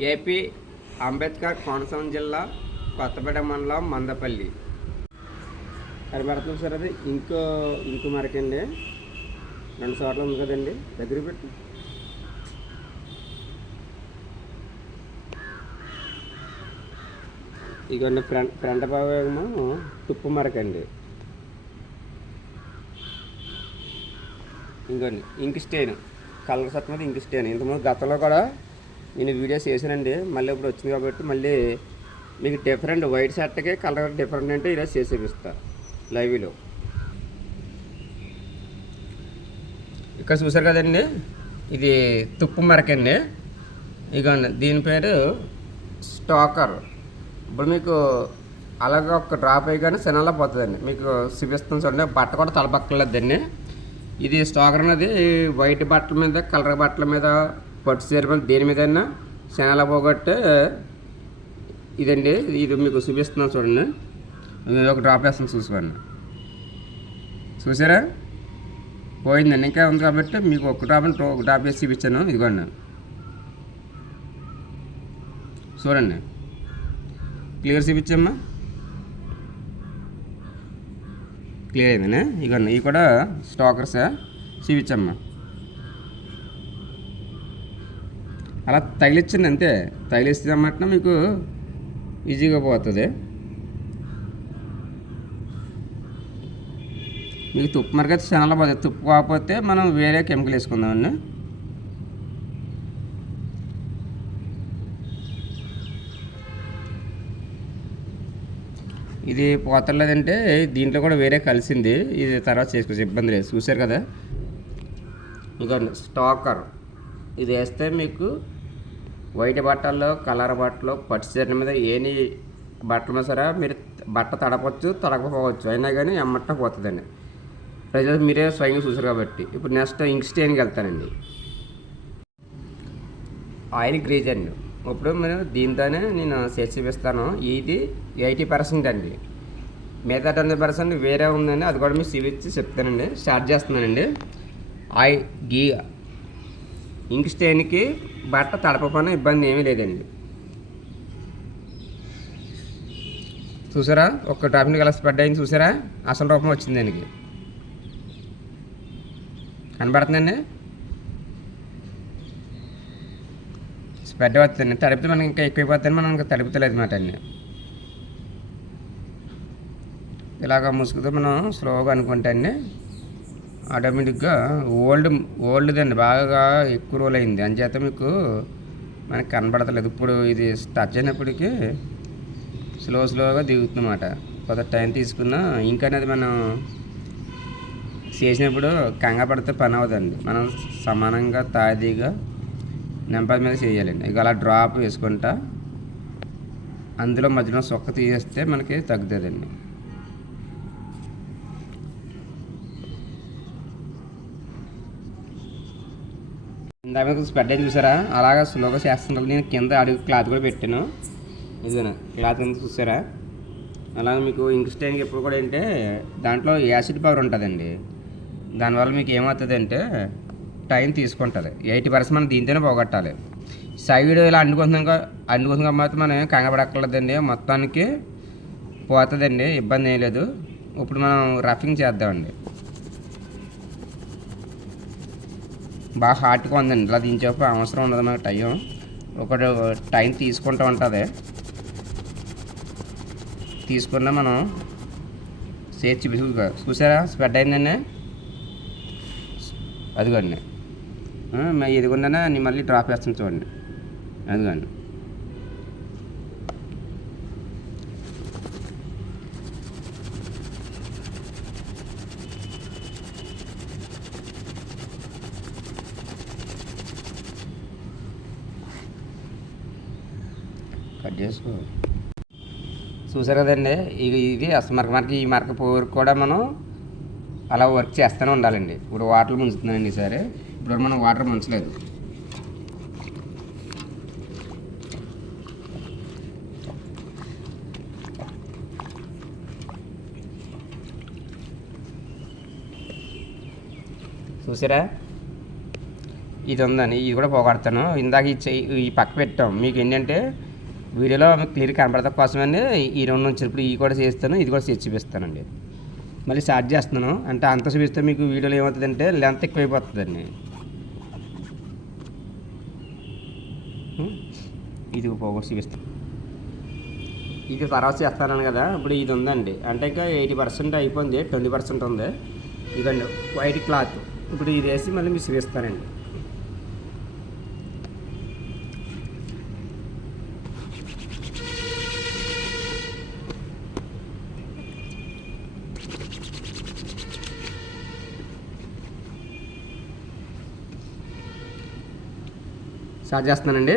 AP Ambedkar Konaseema జిల్లా కొత్తపేట మండలం మందపల్లి. కనబడుతుంది సార్ అది. ఇంకో ఇంకో మరకండి. రెండు చోట్ల ఉంది కదండి. దగ్గర పెట్టి. ఇగోండి ఫ్రంట్ ఫ్రంట్ భాగమేమో తుప్పు మరకండి. ఇంకోండి ఇంక్ స్టెయిన్. కలర్ షర్ట్ మీద ఇంక్ స్టెయిన్. ఇంతకుముందు గతంలో కూడా నేను వీడియోస్ చేశానండి. మళ్ళీ ఇప్పుడు వచ్చింది కాబట్టి మళ్ళీ మీకు డిఫరెంట్ వైట్ షర్ట్కి కలర్ డిఫరెంట్ అంటే ఈరోజు చేసి చూపిస్తా. లైవ్లో ఇక్కడ చూసారు కదండి? ఇది తుప్పు మరకండి ఇగోండి దీని పేరు స్టాకర్ ఇప్పుడు మీకు అలాగే ఒక డ్రాప్ అయ్యగానే శనాల్లో పోతుందండి. మీకు చూపిస్తుంది చూడండి. బట్ట కూడా తలపక్కలేదండి ఇది స్టాకర్ అనేది వైట్ బట్టల మీద కలర్ బట్టల మీద పట్టు చీర దేని మీదన్నా చాలా శనాల పోగొట్టే ఇదండి. ఇది మీకు చూపిస్తున్నాను చూడండి. ఇది ఒక డ్రాప్ వేస్తాను చూసుకోండి. చూసారా? పోయిందండి. ఇంకా ఉంది కాబట్టి మీకు ఒక డ్రాప్ ఒక డ్రాప్ వేసి చూపించాను. ఇదిగోండి. చూడండి. క్లియర్ చూపించమ్మా. క్లియర్ అయిందనే? ఇగోండి ఇవి కూడా స్టాకర్సా? చూపించమ్మా. అలా తగిలించండి అంతే తగిలిస్తే అన్నమాట మీకు ఈజీగా పోతుంది. మీకు తుప్పు మరకైతే చాలా పోతుంది. తుప్పు కాకపోతే మనం వేరే కెమికల్ వేసుకుందామండి ఇది పోతలేదంటే దీంట్లో కూడా వేరే కలిసింది. ఇది తర్వాత చేసుకోవచ్చు ఇబ్బంది లేదు. చూశారు కదా? ఇక స్టాకర్. ఇది వేస్తే మీకు వైట్ బట్టల్లో కలర్ బట్టలు పట్టు చీర మీద ఏని బట్టల సరే మీరు బట్ట తడపచ్చు తడకపోవచ్చు. అయినా కానీ అమ్మట్ట పోతుందండి. ప్రజలు మీరే స్వయంగా చూసారు కాబట్టి. ఇప్పుడు నెక్స్ట్ ఇంక్ స్టేన్కి వెళ్తానండి. ఆయిల్ గ్రీజ్ అండి. ఇప్పుడు మీరు దీంతోనే నేను సెట్ చూపిస్తాను. ఇది ఎయిటీ పర్సెంట్ అండి. మిగతా ట్వంటీ పర్సెంట్ వేరే ఉందండి. అది కూడా మీకు చూపించి చెప్తానండి. స్టార్ట్ చేస్తున్నానండి. ఆయి గీ ఇంక్ స్టెయిన్కి బట్ట తడపపని ఇబ్బంది ఏమీ లేదండి. చూసారా? ఒక డ్రాపింగ్ కలర్స్ పడ్డాయని చూసారా? అసలు రూపం వచ్చింది దానికి. కనబడుతుందండి? స్ప్రెడ్ అవుతుందండి తడిపితే మనకి ఇంకా ఎక్కువైపోతుంది. మనం ఇంకా తడుపుతలేదు అనమాట అండి ఇలాగ ముసుగుతో మనం స్లోగా అనుకుంటే అండి ఆటోమేటిక్గా ఓల్డ్ ఓల్డ్ అండి బాగా ఎక్కువ రోల్ అయింది అంచేత మీకు మనకి కనబడతలేదు. ఇప్పుడు ఇది టచ్ అయినప్పటికీ స్లో స్లోగా దిగుతుందన్నమాట. కొంత టైం తీసుకున్నా ఇంకా అనేది మనం చేసినప్పుడు కంగపడితే పడితే పని అవుతుంది మనం సమానంగా తాజీగా నెంపర్ మీద చేయాలండి. ఇక అలా డ్రాప్ వేసుకుంటా అందులో మధ్యలో సొక్క తీసేస్తే మనకి తగ్గుతుందండి. దాని మీద స్ప్రెడ్ అయితే చూసారా? అలాగా స్లోగా చేస్తున్నారు నేను కింద అడుగు క్లాత్ కూడా పెట్టాను. ఇదేనా క్లాత్ కింద చూసారా? అలాగే మీకు ఇంక్ స్టైన్కి ఎప్పుడు కూడా ఏంటంటే దాంట్లో యాసిడ్ పవర్ ఉంటుందండి. దానివల్ల మీకు ఏమవుతుంది అంటే టైం తీసుకుంటుంది. ఎయిటీ పర్సెంట్ మనం దీంతోనే పోగొట్టాలి. సైడ్ ఇలా అండుకుంటున్నాం అండుకుంటున్నాం మాత్రం మనం కంగబడక్కర్లేదండి మొత్తానికి పోతుందండి ఇబ్బంది ఏం లేదు. ఇప్పుడు మనం రఫింగ్ చేద్దామండి. బాగా హార్ట్గా ఉందండి. ఇలా దించేపు అవసరం ఉండదు మనకు టైం. ఒక టైం తీసుకుంటూ ఉంటుంది. తీసుకున్నా మనం సేర్చి చూపి చూసారా? స్ప్రెడ్ అయిందండి. అదిగోండి. ఎదుగుండానే? నేను మళ్ళీ డ్రాప్ వేస్తాను చూడండి. అదిగోండి. చూసారు కదండి ఇది ఇది అసలు మనకి ఈ మరక పోరు కూడా మనం అలా వర్క్ చేస్తూనే ఉండాలండి. ఇప్పుడు వాటర్ ముంచుతున్నానండి సరే ఇప్పుడు మనం వాటర్ ముంచలేదు. చూసారా? ఇది ఉందని ఇది కూడా పోగొడతాను. ఇందాక ఈ ఈ పక్క పెట్టాం. మీకు ఏంటంటే వీడియోలో మీకు క్లియర్ కనపడతా కోసమని ఈ రెండు నుంచి ఇప్పుడు ఈ కూడా చేస్తాను ఇది కూడా చేసి చూపిస్తానండి. మళ్ళీ స్టార్ట్ చేస్తున్నాను. అంటే అంత చూపిస్తే మీకు వీడియోలో ఏమవుతుందంటే లెంత్ ఎక్కువైపోతుందండి. ఇది పోగొట్టు చూపిస్తాను ఇది తర్వాత చేస్తాను కదా ఇప్పుడు ఇది ఉందండి. అంటే ఇంకా ఎయిటీ పర్సెంట్ అయిపోయింది ట్వంటీ పర్సెంట్ ఉంది. ఇదండి వైట్ క్లాత్ ఇప్పుడు ఇది వేసి మళ్ళీ మీకు చూపిస్తానండి. స్టార్ట్ చేస్తున్నానండి.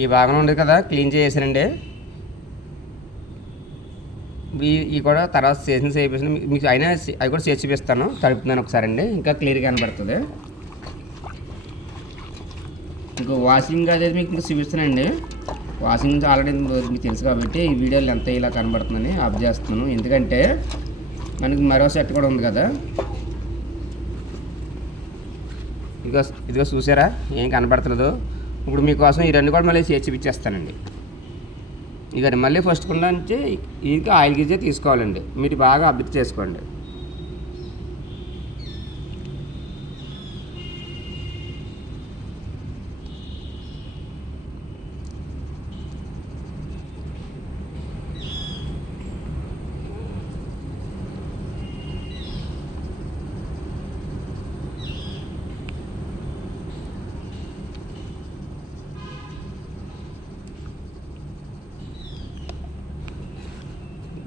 ఈ భాగం ఉంది కదా క్లీన్ చేసేసానండి ఈ ఈ కూడా తర్వాత చేసిన చేపిస్తాను మీకు అయినా అవి కూడా చేసి చూపిస్తాను. తడుపుతున్నాను ఒకసారి అండి. ఇంకా క్లియర్గా కనబడుతుంది. ఇంకో వాషింగ్ అనేది మీకు ఇంకా చూపిస్తానండి. వాషింగ్ ఆల్రెడీ మీకు తెలుసు కాబట్టి ఈ వీడియోలో ఎంత ఇలా కనబడుతుందని ఆఫ్ చేస్తున్నాను. ఎందుకంటే మనకి మరో సెట్ కూడా ఉంది కదా. ఇదిగో ఇదిగో చూసారా? ఏం కనబడతలేదు ఇప్పుడు మీకోసం ఈ రెండు కూడా మళ్ళీ చేసి చూపించేస్తానండి ఇక మళ్ళీ ఫస్ట్ కొండ నుంచి ఇది ఆయిల్ గిజే తీసుకోవాలండి. మీరు బాగా అభివృద్ధి చేసుకోండి.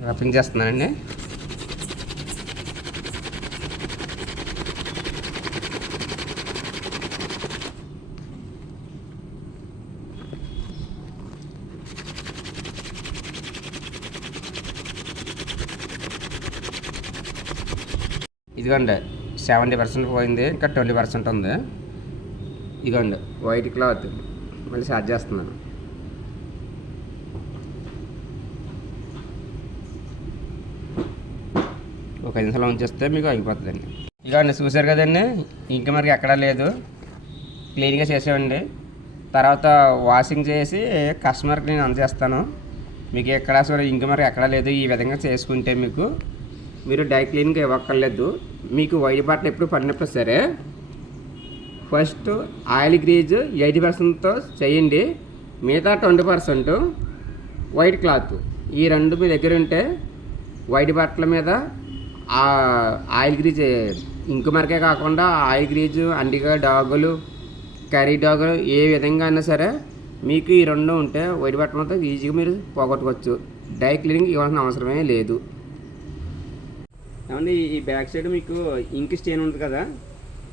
రఫింగ్ చేస్తున్నానండి ఇదిగోండి సెవెంటీ పర్సెంట్ పోయింది ఇంకా ట్వంటీ పర్సెంట్ ఉంది. ఇదిగోండి వైట్ క్లాత్ మళ్ళీ స్టార్ట్ చేస్తున్నాను. ఒక ఐదు నిమిషాలు ఉంచేస్తే మీకు అయిపోతుందండి. ఇక అండి చూసారు కదండి? ఇంకా మనకి ఎక్కడా లేదు. క్లీన్గా చేసామండి తర్వాత వాషింగ్ చేసి కస్టమర్కి నేను అందజేస్తాను మీకు ఎక్కడ అసలు ఇంక మరి ఎక్కడా లేదు. ఈ విధంగా చేసుకుంటే మీకు మీరు డై క్లీన్గా ఇవ్వక్కర్లేదు. మీకు వైట్ బట్టలు ఎప్పుడు పడినప్పుడు సరే ఫస్ట్ ఆయిల్ గ్రీజ్ ఎయిటీ పర్సెంట్తో చేయండి. మిగతా ట్వంటీ పర్సెంట్ వైట్ క్లాత్. ఈ రెండు మీ దగ్గర ఉంటే వైట్ బట్టల మీద ఆయిల్ గ్రీజ్ ఇంకు మరకే కాకుండా ఆయిల్ గ్రీజ్ అండిగా డాగులు కర్రీ డాగులు ఏ విధంగా అయినా సరే మీకు ఈ రెండు ఉంటే వైట్ బట్టలతో ఈజీగా మీరు పోగొట్టుకోవచ్చు. డై క్లీనింగ్ ఇవ్వాల్సిన అవసరమే లేదు. ఏమండి ఈ బ్యాక్ సైడ్ మీకు ఇంక్ స్టేన్ ఉంది కదా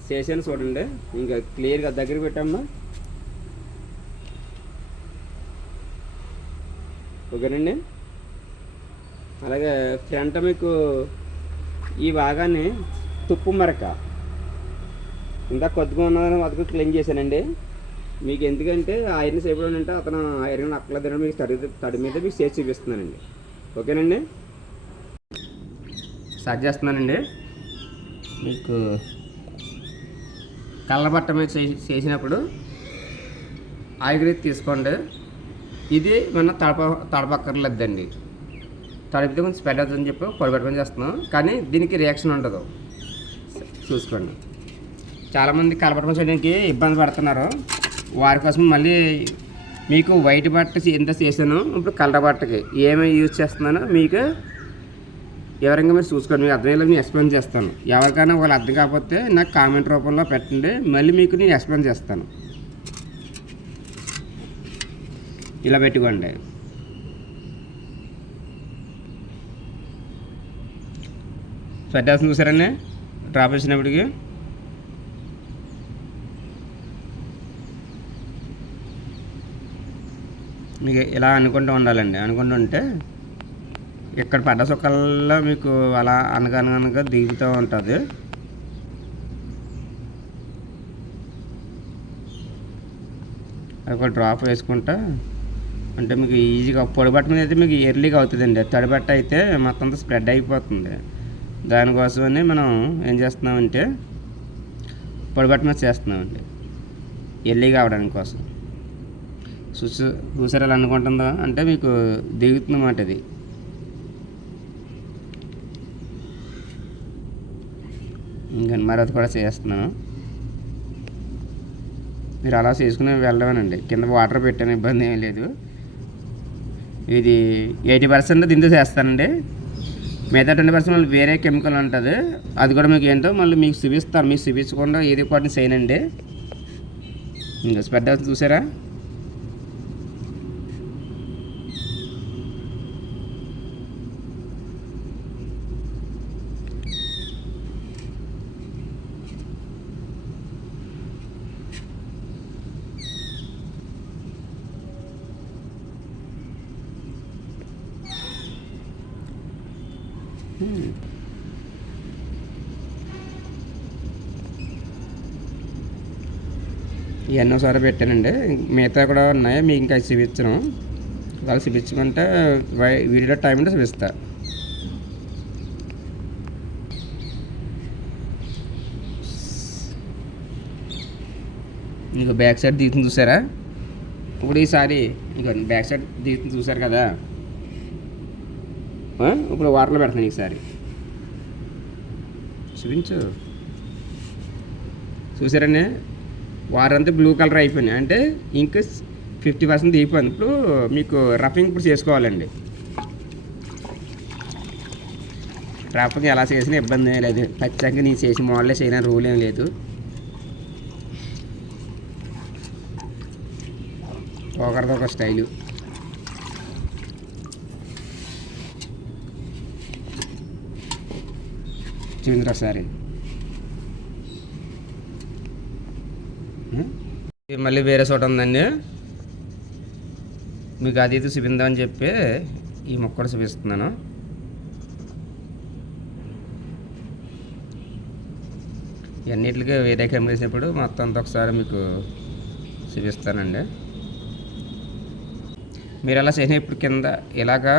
చేసాను చూడండి. ఇంకా క్లియర్గా దగ్గర పెట్టమ్మా ఓకేనండి. అలాగే ఫ్రంట్ మీకు ఈ భాగాన్ని తుప్పు మరక. ఇంకా కొద్దిగా ఉన్నదని వరకు క్లీన్ చేశానండి. మీకు ఎందుకంటే ఐరన్ సేపడం అంటే అతను ఐరన్ అక్కల మీకు తడి తడి మీద మీకు చేసి చూపిస్తున్నానండి. ఓకేనండి? స్టార్ట్ చేస్తున్నానండి. మీకు కళ్ళబట్ట మీద చేసినప్పుడు ఆయుర్వేద తీసుకోండి. ఇది మన తడప తడపక్కర్లేదండి. తడిపితే కొంచెం స్ప్రెడ్ అవుతుందని చెప్పి పొడిపెట్టుకొని చేస్తున్నాం. కానీ దీనికి రియాక్షన్ ఉండదు. చూసుకోండి. చాలామంది కలపడం చేయడానికి ఇబ్బంది పడుతున్నారు. వారి కోసం మళ్ళీ మీకు వైట్ బట్ట ఎంత చేశాను ఇప్పుడు కలర్ బట్టకి ఏమేమి యూజ్ చేస్తున్నానో మీకు ఎవరైనా మీరు చూసుకోండి. మీకు అర్థమయ్యేలా నేను ఎక్స్ప్లెయిన్ చేస్తాను. ఎవరికైనా వాళ్ళు అర్థం కాకపోతే నాకు కామెంట్ రూపంలో పెట్టండి. మళ్ళీ మీకు నేను ఎక్స్ప్లెయిన్ చేస్తాను. ఇలా పెట్టుకోండి. పెట్టేస్తుంది చూసారండి డ్రాప్ వేసినప్పటికి మీకు ఇలా అనుకుంటూ ఉండాలండి. అనుకుంటూ ఉంటే ఇక్కడ పడ్డ సుఖల్లో మీకు అలా అనగనగనగా దిగుతూ ఉంటుంది. ఒక డ్రాప్ వేసుకుంటా అంటే మీకు ఈజీగా పొడిబట్ట మీద అయితే మీకు ఎర్లీగా అవుతుందండి. తడిబట్ట అయితే మొత్తం స్ప్రెడ్ అయిపోతుంది. దానికోసమని మనం ఏం చేస్తున్నామంటే పొడిబట్ట మీద చేస్తున్నామండి. ఎల్లి కావడానికి కోసం. చూసు చూసారు ఎలా అనుకుంటుందో? అంటే మీకు దిగుతుందన్నమాట ఇది ఇంకా మరొకటి కూడా చేస్తున్నాను. మీరు అలా చేసుకుని వెళ్ళమనండి కింద వాటర్ పెట్టాను ఇబ్బంది ఏం లేదు. ఇది ఎయిటీ పర్సెంట్ దీంతో చేస్తానండి. మిగతా ట్వంటీ పర్సెంట్ మళ్ళీ వేరే కెమికల్ ఉంటుంది అది కూడా మీకు ఏంటో మళ్ళీ మీకు చూపిస్తారు మీకు చూపించకుండా ఏది కూడా చేయనండి ఇంకా పెద్ద చూసారా? ఇవన్నీ పెట్టానండి. మిగతా కూడా ఉన్నాయి. మీకు ఇంకా చూపించను. వాళ్ళు చూపించమంటే వై- వీడియో టైం ఉంటే చూపిస్తా. మీకు బ్యాక్ సైడ్ దిగుతుంది చూసారా? ఇప్పుడు ఈసారి ఇంకో బ్యాక్ సైడ్ దిగుతుంది చూసారు కదా? ఇప్పుడు వాటర్లో పెడతాను ఈసారి. చూపించు. చూసారండి? వారంతా బ్లూ కలర్ అయిపోయినాయి. అంటే ఇంకా ఫిఫ్టీ పర్సెంట్ అయిపోయింది. ఇప్పుడు మీకు రఫింగ్ ఇప్పుడు చేసుకోవాలండి. రఫింగ్ ఎలా చేసినా ఇబ్బంది ఏం లేదు. ఖచ్చితంగా నేను చేసి మోడలే చేయడానికి రూల్ ఏం లేదు. ఒకరిది ఒక స్టైలు చూసారండి ఒకసారి. మళ్ళీ వేరే చోట ఉందండి. మీకు అది ఇది చూపిందామని చెప్పి ఈ మొక్క చూపిస్తున్నాను. ఇవన్నిటికి వేరే కెమెరా వేసినప్పుడు మొత్తం అంతా ఒకసారి మీకు చూపిస్తానండి. మీరు అలా చేసినప్పుడు కింద ఇలాగా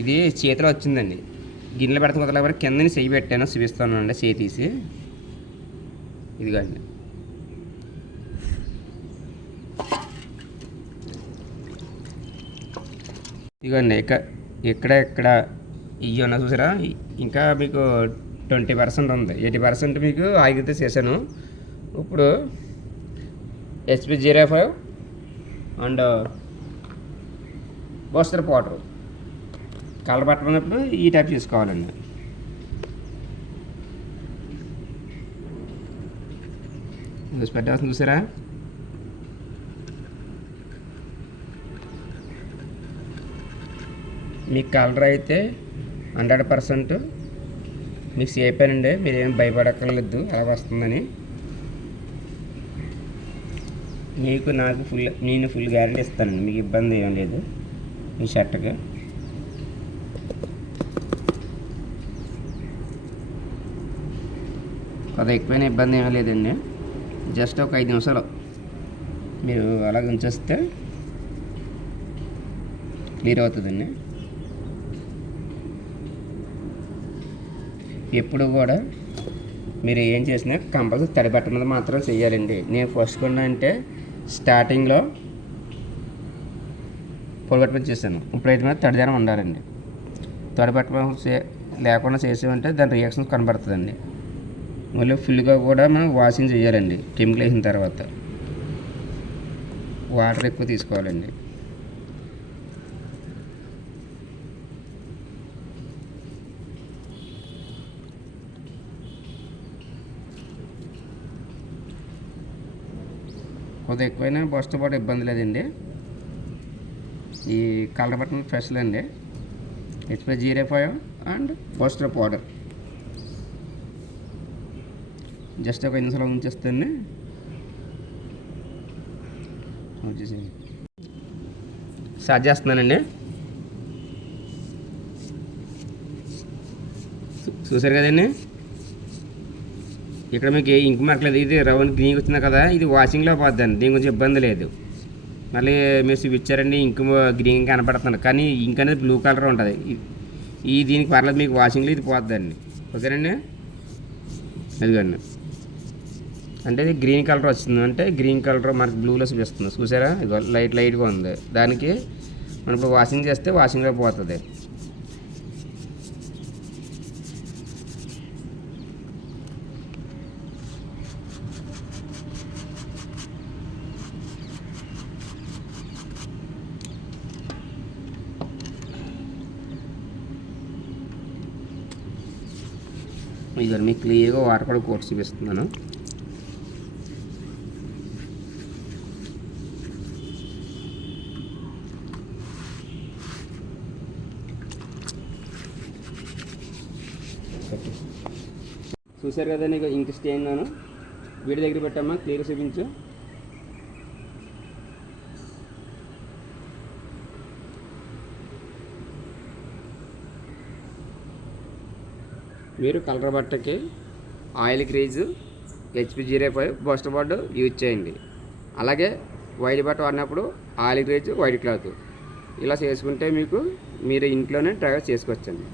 ఇది చేతిలో వచ్చిందండి. గిన్నెలు పెడతాం కదా కాబట్టి కిందని పెట్టాను చూపిస్తాను అండి చేయి తీసి. ఇదిగోండి. ఇదిగోండి ఇక ఇక్కడ ఇక్కడ ఇవి ఉన్న చూసారా? ఇంకా మీకు ట్వంటీ పర్సెంట్ ఉంది. ఎయిటీ పర్సెంట్ మీకు ఆగితే చేశాను ఇప్పుడు SP zero five and booster powder. Colour పట్టుకున్నప్పుడు ఈ టైప్ తీసుకోవాలండి చూసి పెట్టాల్సింది చూసారా? మీకు కలర్ అయితే హండ్రెడ్ పర్సెంట్ మీకు సేఫ్ అండి మీరు ఏం భయపడక్కర్లేదు. అలా వస్తుందని. మీకు నాకు ఫుల్ నేను ఫుల్ గ్యారంటీ ఇస్తానండి. మీకు ఇబ్బంది ఏం లేదు. మీ షర్ట్కి. కొద్దిగా ఎక్కువైనా ఇబ్బంది ఏమీ లేదండి. జస్ట్ ఒక ఐదు నిమిషాలు మీరు అలాగ ఉంచేస్తే క్లియర్ అవుతుందండి. ఎప్పుడు కూడా మీరు ఏం చేసినా కంపల్సరీ తడి బట్ట మీద మాత్రం చేయాలండి. నేను ఫస్ట్ కొన్నా అంటే స్టార్టింగ్లో పొడిబట్ట మీద చేశాను. ఇప్పుడైతే మీద తడిదనం ఉండాలండి. తడిబట్ట మీద లేకుండా చేసామంటే దాని రియాక్షన్ కనబడుతుందండి. మళ్ళీ ఫుల్గా కూడా మనం వాషింగ్ చేయాలండి. కెమికల్ వేసిన తర్వాత. వాటర్ ఎక్కువ తీసుకోవాలండి. కొద్దిగా ఎక్కువైనా బస్తో పాటు ఇబ్బంది లేదండి. ఈ కలర్ బట్టన్ స్పెషల్ అండి. HP zero five and booster powder just ఒక ఐదు నిమిషాలు ఉంచేస్తాను వచ్చేసి స్టార్ట్ చేస్తున్నానండి. చూసారు కదండి? ఇక్కడ మీకు ఏ ఇంకు మరకలేదు. ఇది రౌండ్ గ్రీన్ వచ్చింది కదా ఇది వాషింగ్లో పోద్దండి. దీని గురించి ఇబ్బంది లేదు. మళ్ళీ మీరు చూపించారండి ఇంక గ్రీన్ కనపడుతుంది. కానీ ఇంక్ అనేది బ్లూ కలర్ ఉంటుంది. ఈ- దీనికి పర్లేదు మీకు వాషింగ్లో ఇది పోద్దండి. ఓకేనండి? అదిగోండి అంటే ఇది గ్రీన్ కలర్ వచ్చింది అంటే గ్రీన్ కలర్ మనకి బ్లూలో చూపిస్తుంది. చూసారా? ఇదిగో లైట్ లైట్గా ఉంది. దానికి మనం ఇప్పుడు వాషింగ్ చేస్తే వాషింగ్లో పోతుంది. ఇదిగో మీకు క్లియర్గా వాటర్ కూడా కోట్ చూపిస్తున్నాను. చూసారు కదా నీకు ఇంక స్టే అయిందాను వీడి దగ్గర పెట్టమ్మా క్లియర్ చూపించు. మీరు colour బట్టకి oil grease HP zero five bust బోర్డు యూజ్ చేయండి. అలాగే వైట్ బట్ట వాడినప్పుడు ఆయిల్ క్రీజు వైట్ క్లాత్. ఇలా చేసుకుంటే మీకు మీరు ఇంట్లోనే డ్రైవర్ చేసుకోవచ్చండి